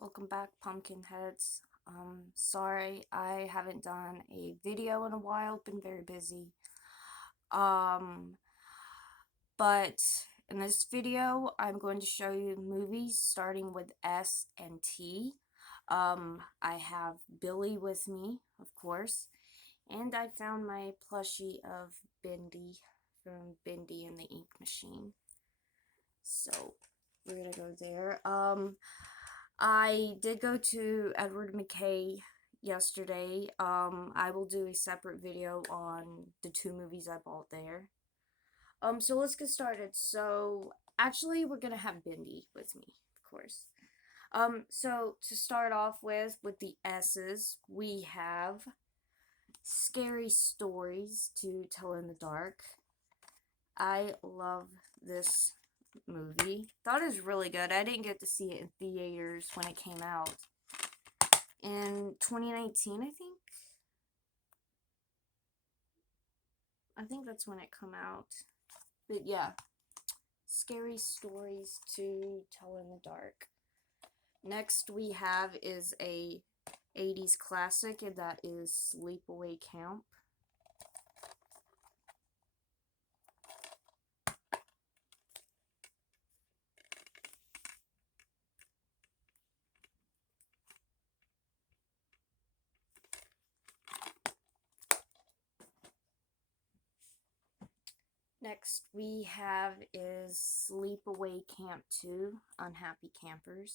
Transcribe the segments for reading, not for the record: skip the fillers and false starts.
Welcome back, pumpkin heads. Sorry I haven't done a video in a while, been very busy. Um, but in this video, I'm going to show you movies starting with S and T. I have Billy with me, of course, and I found my plushie of Bindi from Bindi and the Ink Machine. So, we're gonna go there. I did go to Edward McKay yesterday. I will do a separate video on the two movies I bought there. So let's get started. So actually, we're gonna have Bindi with me, of course. So to start off with the S's, we have Scary Stories to Tell in the Dark. I love this movie. Thought it was really good. I didn't get to see it in theaters when it came out in 2019, I think. I think that's when it come out. But yeah, Scary Stories to Tell in the Dark. Next we have is a 80s classic, and that is Sleepaway Camp. Next we have is Sleepaway Camp 2, Unhappy Campers.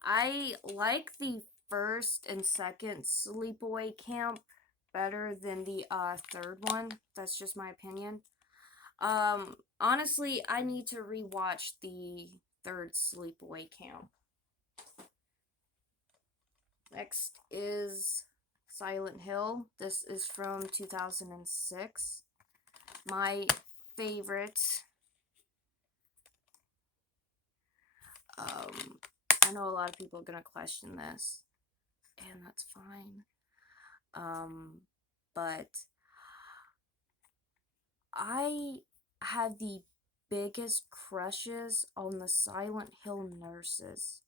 I like the first and second Sleepaway Camp better than the third one. That's just my opinion. Honestly, I need to rewatch the third Sleepaway Camp. Next is Silent Hill. This is from 2006. My favorite. I know a lot of people are gonna question this, and that's fine. But I have the biggest crushes on the Silent Hill nurses.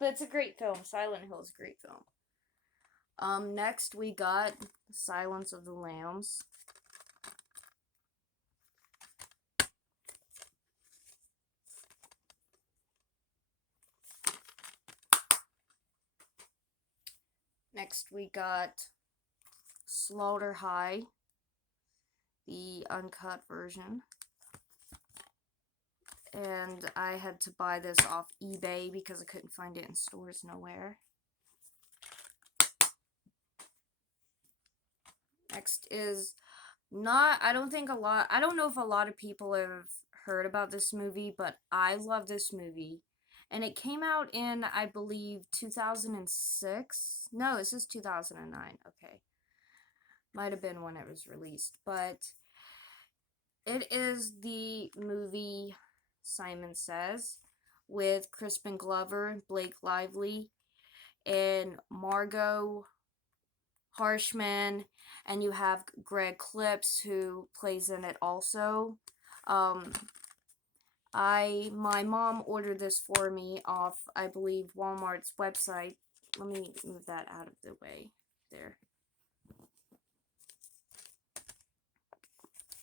But it's a great film. Silent Hill is a great film. Next we got Silence of the Lambs. Next we got Slaughter High, the uncut version. And I had to buy this off eBay because I couldn't find it in stores nowhere. Next is I don't know if a lot of people have heard about this movie, but I love this movie. And it came out in, I believe, 2006. No, it says 2009. Okay. Might have been when it was released. But it is the movie Simon Says with Crispin Glover, Blake Lively, and Margot Harshman, and you have Greg Clips who plays in it also. My mom ordered this for me off, I believe, Walmart's website. Let me move that out of the way. There.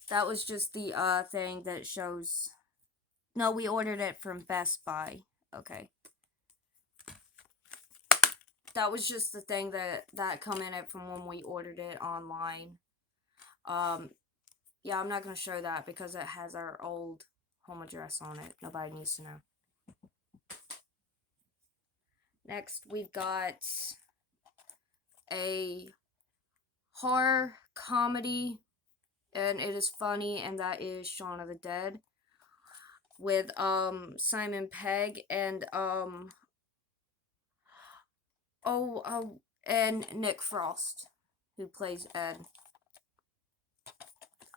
That was just the thing that shows. No, we ordered it from Best Buy. Okay. That was just the thing that come in it from when we ordered it online. Yeah, I'm not gonna show that because it has our old home address on it. Nobody needs to know. Next, we've got a horror comedy, and it is funny, and that is Shaun of the Dead with Simon Pegg and and Nick Frost, who plays Ed.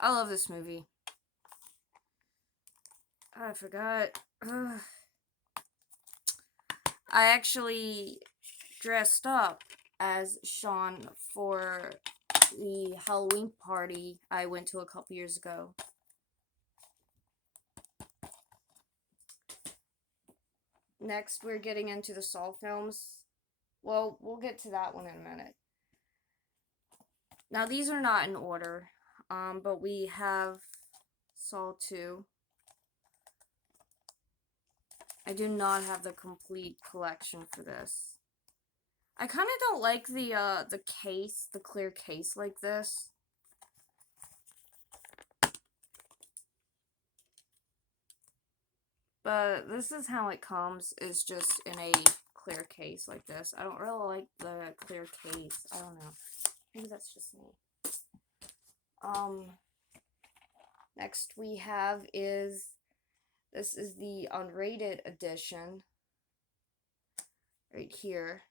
I love this movie. I forgot. I actually dressed up as Sean for the Halloween party I went to a couple years ago. Next, we're getting into the Saw films. Well, we'll get to that one in a minute. Now, these are not in order, but we have Saw 2. I do not have the complete collection for this. I kind of don't like the case, the clear case like this. But this is how it comes, is just in a clear case like this. I don't really like the clear case. I don't know. Maybe that's just me. Next we have is, this is the unrated edition. Right here.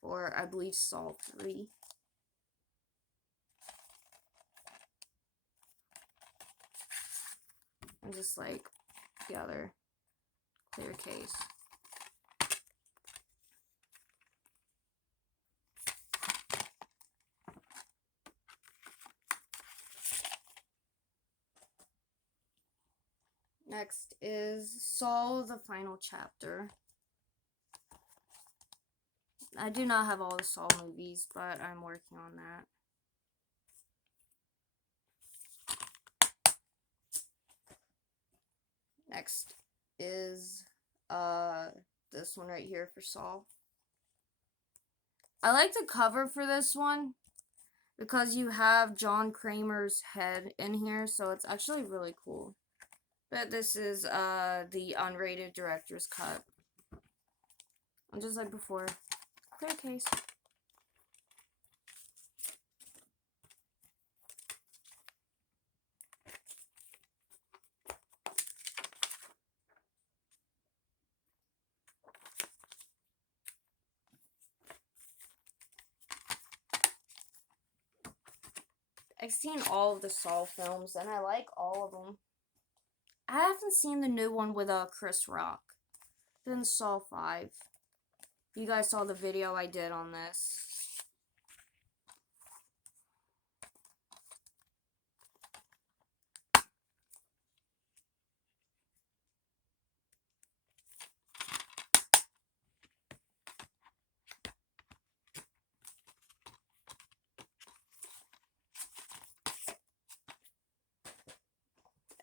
For, I believe, Saw 3. And just like the other clear case. Next is Saw the Final Chapter. I do not have all the Saw movies, but I'm working on that. Next is this one right here for Saw. I like the cover for this one because you have John Kramer's head in here, so it's actually really cool. But this is the unrated director's cut. And just like before, clear case. I've seen all of the Saw films, and I like all of them. I haven't seen the new one with Chris Rock. Then Saw 5. You guys saw the video I did on this.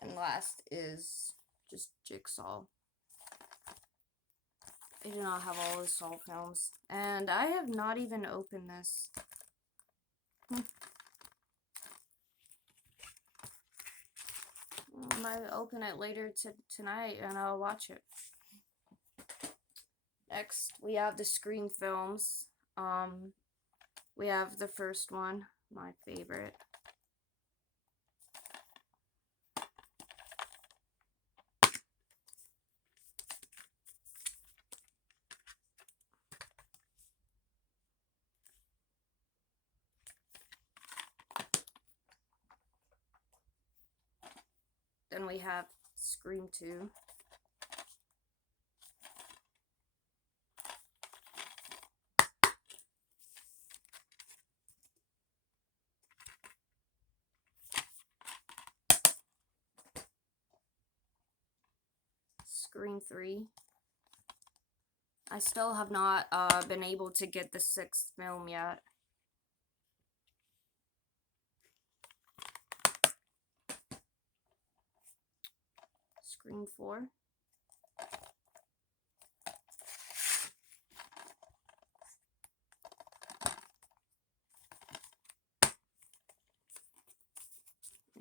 And last is just Jigsaw. I do not have all the Saw films. And I have not even opened this. I might open it later tonight and I'll watch it. Next, we have the Scream films. We have the first one, my favorite. Then we have Scream 2. Scream 3. I still have not been able to get the 6th film yet. Scream 4.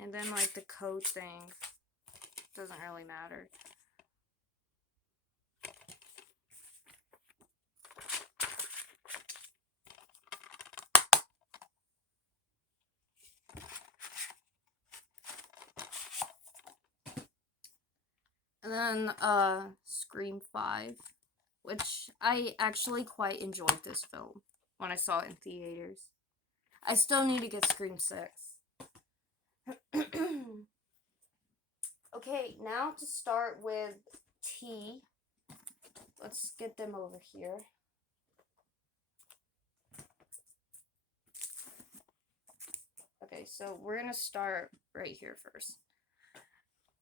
And then like the code thing doesn't really matter. And then Scream 5, which I actually quite enjoyed this film when I saw it in theaters. I still need to get Scream 6. Okay, now to start with T. Let's get them over here. Okay, so we're gonna start right here first.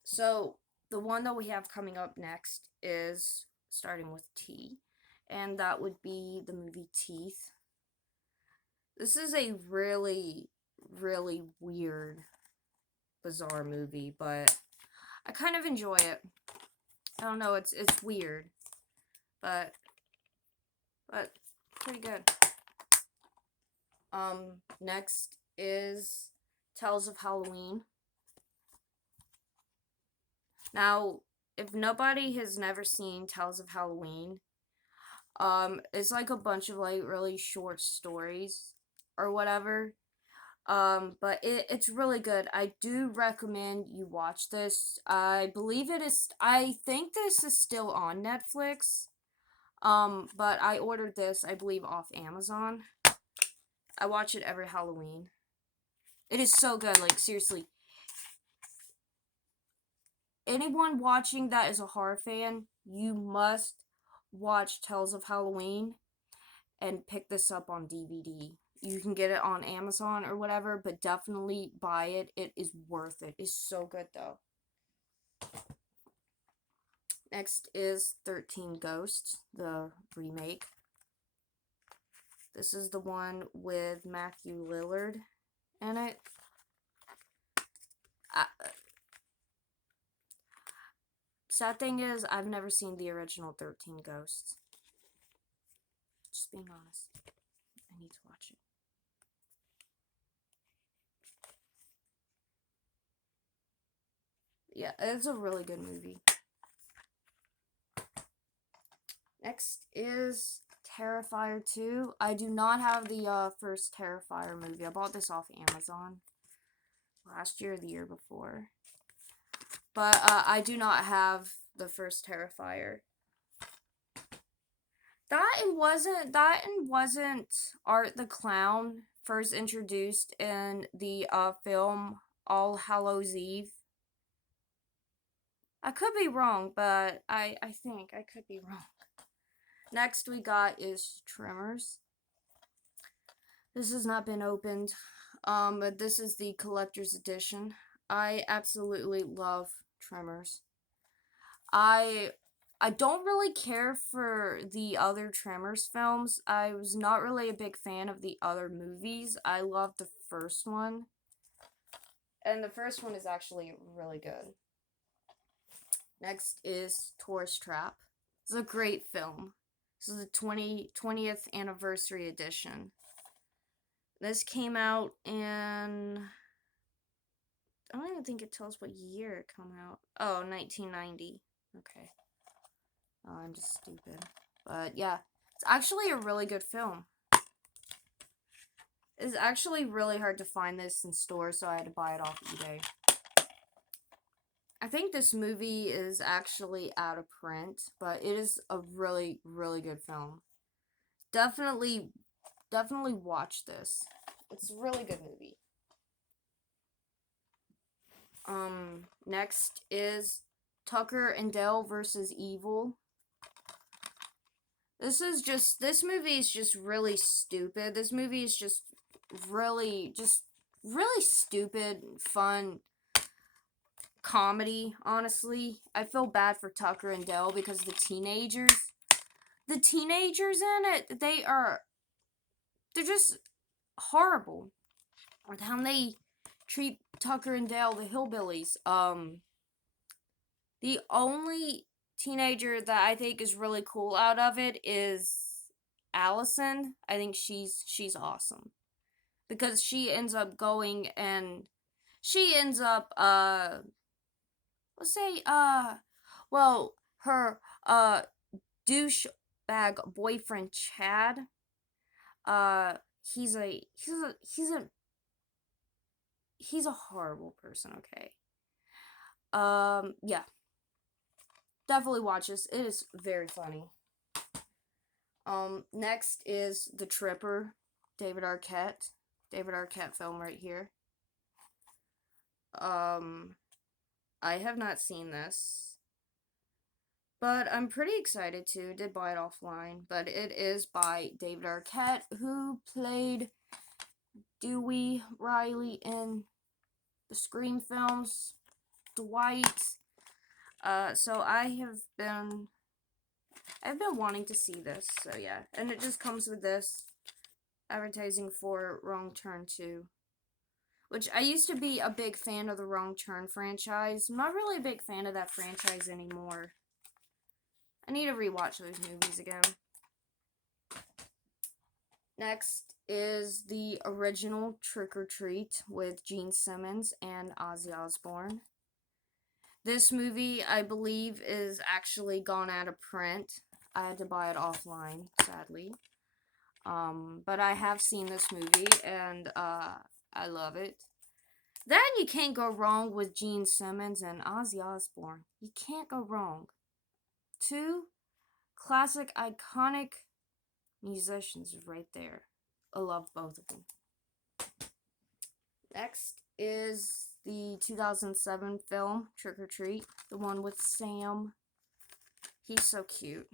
So the one that we have coming up next is starting with T, and that would be the movie Teeth. This is a really, really weird, bizarre movie, but I kind of enjoy it. I don't know, it's weird, but pretty good. Next is Tales of Halloween. Now, if nobody has never seen Tales of Halloween, it's like a bunch of like really short stories or whatever. But it's really good. I do recommend you watch this. I believe it is, I think this is still on Netflix. But I ordered this, I believe, off Amazon. I watch it every Halloween. It is so good, like, seriously. Anyone watching that is a horror fan, you must watch Tales of Halloween and pick this up on DVD. You can get it on Amazon or whatever, but definitely buy it. It is worth it. It's so good, though. Next is 13 Ghosts, the remake. This is the one with Matthew Lillard in it. Sad thing is, I've never seen the original 13 Ghosts. Just being honest. I need to watch it. Yeah, it's a really good movie. Next is Terrifier 2. I do not have the first Terrifier movie. I bought this off Amazon last year or the year before. But I do not have the first Terrifier. That and wasn't Art the Clown first introduced in the film All Hallows Eve. I could be wrong, but I think I could be wrong. Next we got is Tremors. This has not been opened. But this is the collector's edition. I absolutely love Tremors. I don't really care for the other Tremors films. I was not really a big fan of the other movies. I loved the first one. And the first one is actually really good. Next is Tourist Trap. It's a great film. This is the 20th anniversary edition. This came out in, I don't even think it tells what year it came out. Oh, 1990. Okay. Oh, I'm just stupid. But yeah, it's actually a really good film. It's actually really hard to find this in stores, so I had to buy it off eBay. I think this movie is actually out of print, but it is a really, really good film. Definitely watch this. It's a really good movie. Next is Tucker and Dale versus Evil. This movie is just really stupid. This movie is just really stupid, fun comedy, honestly. I feel bad for Tucker and Dale because the teenagers in it, they're just horrible. With how they treat Tucker and Dale, the hillbillies. The only teenager that I think is really cool out of it is Allison. I think she's awesome. Because she ends up going and she ends up let's say well, her douchebag boyfriend Chad, he's a horrible person, okay? Yeah. Definitely watch this. It is very funny. Next is The Tripper, David Arquette. David Arquette film right here. I have not seen this, but I'm pretty excited to. Did buy it offline, but it is by David Arquette, who played Dewey, Riley in the Scream films, Dwight. So I've been wanting to see this, so yeah. And it just comes with this advertising for Wrong Turn 2. Which I used to be a big fan of the Wrong Turn franchise. I'm not really a big fan of that franchise anymore. I need to rewatch those movies again. Next is the original Trick or Treat with Gene Simmons and Ozzy Osbourne. This movie, I believe, is actually gone out of print. I had to buy it offline, sadly. But I have seen this movie, and I love it. Then you can't go wrong with Gene Simmons and Ozzy Osbourne. You can't go wrong. Two classic, iconic musicians right there. I love both of them. Next is the 2007 film Trick or Treat, the one with Sam. He's so cute.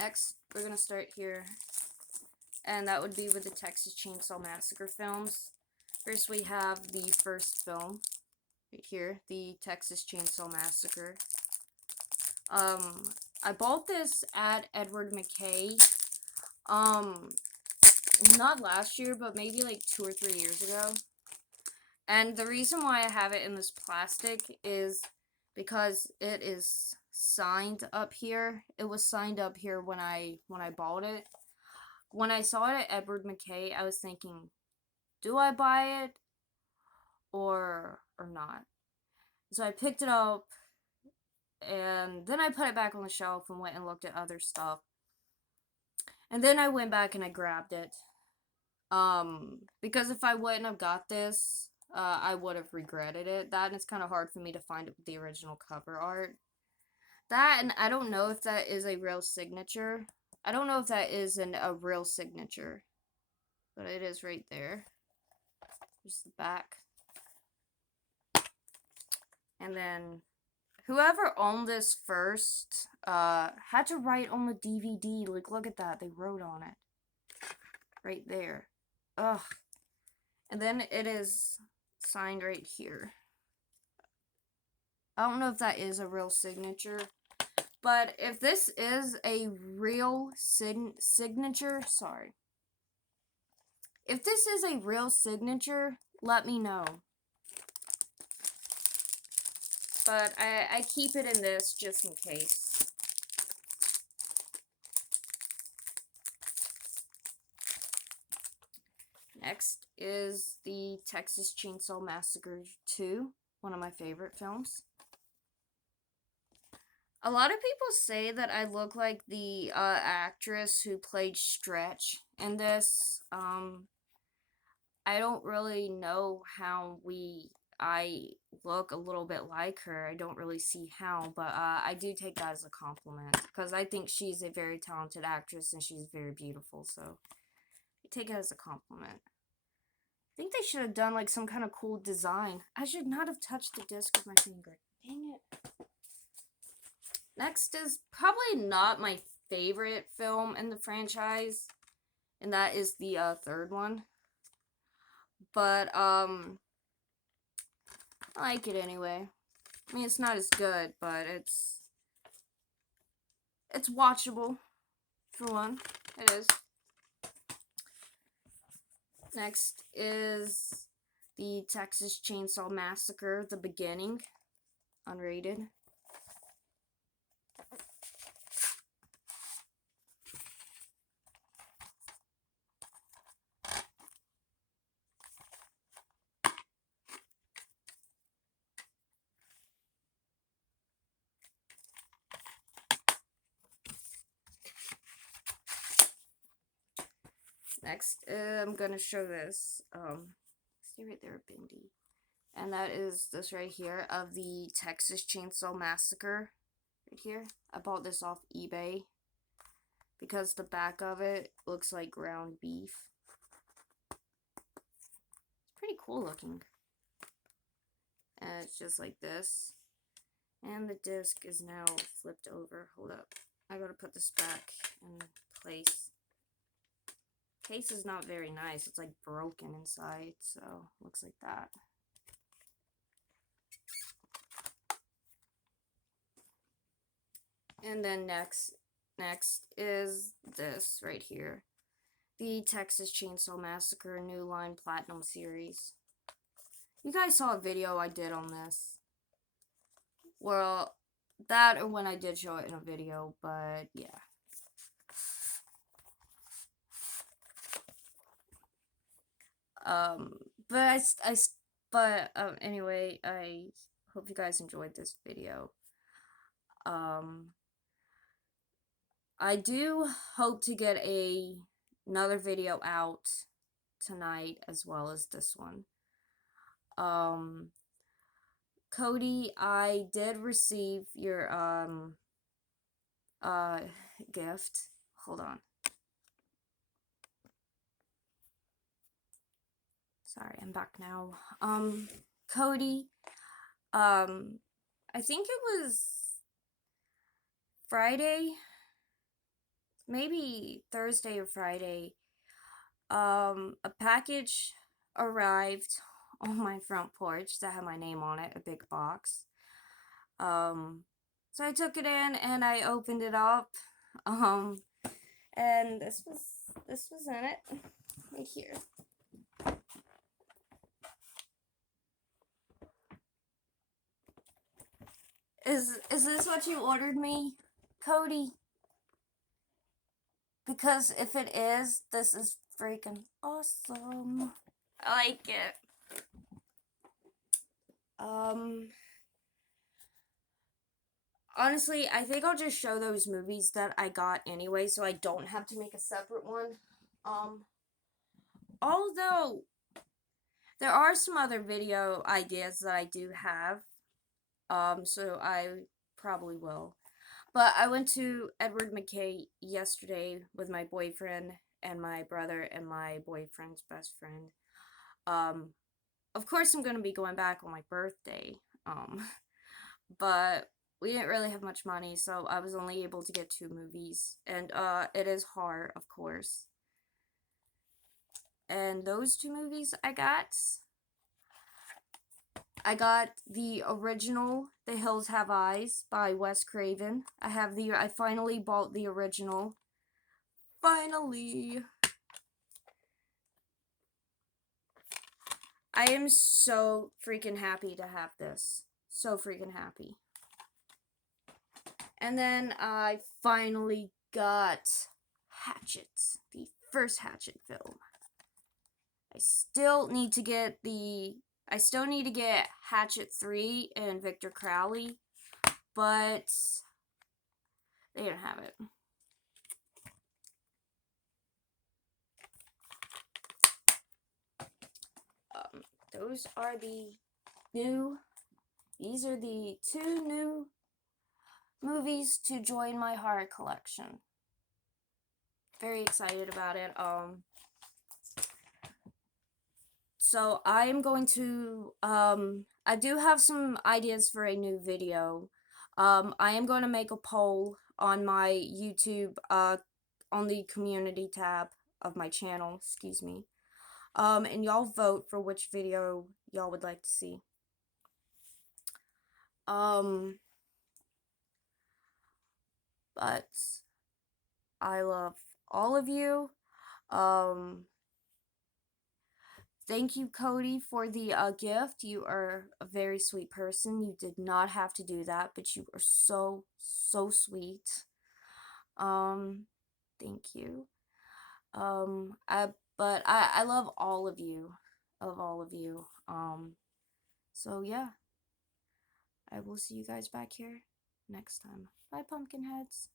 Next, we're gonna start here, and that would be with the Texas Chainsaw Massacre films. First, we have the first film, right here, the Texas Chainsaw Massacre. I bought this at Edward McKay, not last year, but maybe like 2 or 3 years ago. And the reason why I have it in this plastic is because it is signed up here. It was signed up here when I bought it. When I saw it at Edward McKay, I was thinking, do I buy it or not? So I picked it up, and then I put it back on the shelf and went and looked at other stuff. And then I went back and I grabbed it. Because if I wouldn't have got this, I would have regretted it. That, and it's kind of hard for me to find the original cover art. That, and I don't know if that is a real signature. I don't know if that is a real signature. But it is right there. Just the back. And then, whoever owned this first, had to write on the DVD. Like, look at that. They wrote on it. Right there. Ugh. And then it is signed right here. I don't know if that is a real signature, but if this is a real signature, sorry. If this is a real signature, let me know. But I keep it in this just in case. Next is the Texas Chainsaw Massacre 2, one of my favorite films. A lot of people say that I look like the actress who played Stretch in this. I don't really know how I look a little bit like her. I don't really see how, but I do take that as a compliment because I think she's a very talented actress and she's very beautiful, so I take it as a compliment. I think they should have done like some kind of cool design. I should not have touched the disc with my finger. Dang it. Next is probably not my favorite film in the franchise, and that is the third one. But I like it anyway. I mean, it's not as good, but it's watchable for one. It is. Next is the Texas Chainsaw Massacre: The Beginning, unrated. Next, I'm gonna show this. See right there, Bindi. And that is this right here of the Texas Chainsaw Massacre. Right here. I bought this off eBay because the back of it looks like ground beef. It's pretty cool looking. And it's just like this. And the disc is now flipped over. Hold up. I gotta put this back in place. Case is not very nice. It's like broken inside, so looks like that. And then next is this right here. The Texas Chainsaw Massacre New Line Platinum Series. You guys saw a video I did on this. Well, that or when I did show it in a video, but yeah. Anyway, I hope you guys enjoyed this video. I do hope to get another video out tonight as well as this one. Cody, I did receive your gift. Hold on. Sorry, I'm back now. Cody, I think it was Friday, maybe Thursday or Friday. A package arrived on my front porch that had my name on it, a big box. So I took it in and I opened it up. And this was in it right here. Is this what you ordered me, Cody? Because if it is, this is freaking awesome. I like it. Honestly, I think I'll just show those movies that I got anyway, so I don't have to make a separate one. Although there are some other video ideas that I do have, so I probably will. But I went to Edward McKay yesterday with my boyfriend and my brother and my boyfriend's best friend. Of course I'm gonna be going back on my birthday. But we didn't really have much money, so I was only able to get 2 movies. And it is hard, of course. And those 2 movies I got the original The Hills Have Eyes by Wes Craven. I finally bought the original. Finally. I am so freaking happy to have this. So freaking happy. And then I finally got Hatchet, the first Hatchet film. I still need to get Hatchet 3 and Victor Crowley, but they didn't have it. These are the 2 new movies to join my horror collection. Very excited about it. So I am going to, I do have some ideas for a new video. I am going to make a poll on my YouTube, on the community tab of my channel, excuse me. And y'all vote for which video y'all would like to see. But I love all of you. Thank you, Cody, for the gift. You are a very sweet person. You did not have to do that, but you are so, so sweet. Thank you. I love all of you. So yeah. I will see you guys back here next time. Bye, Pumpkinheads.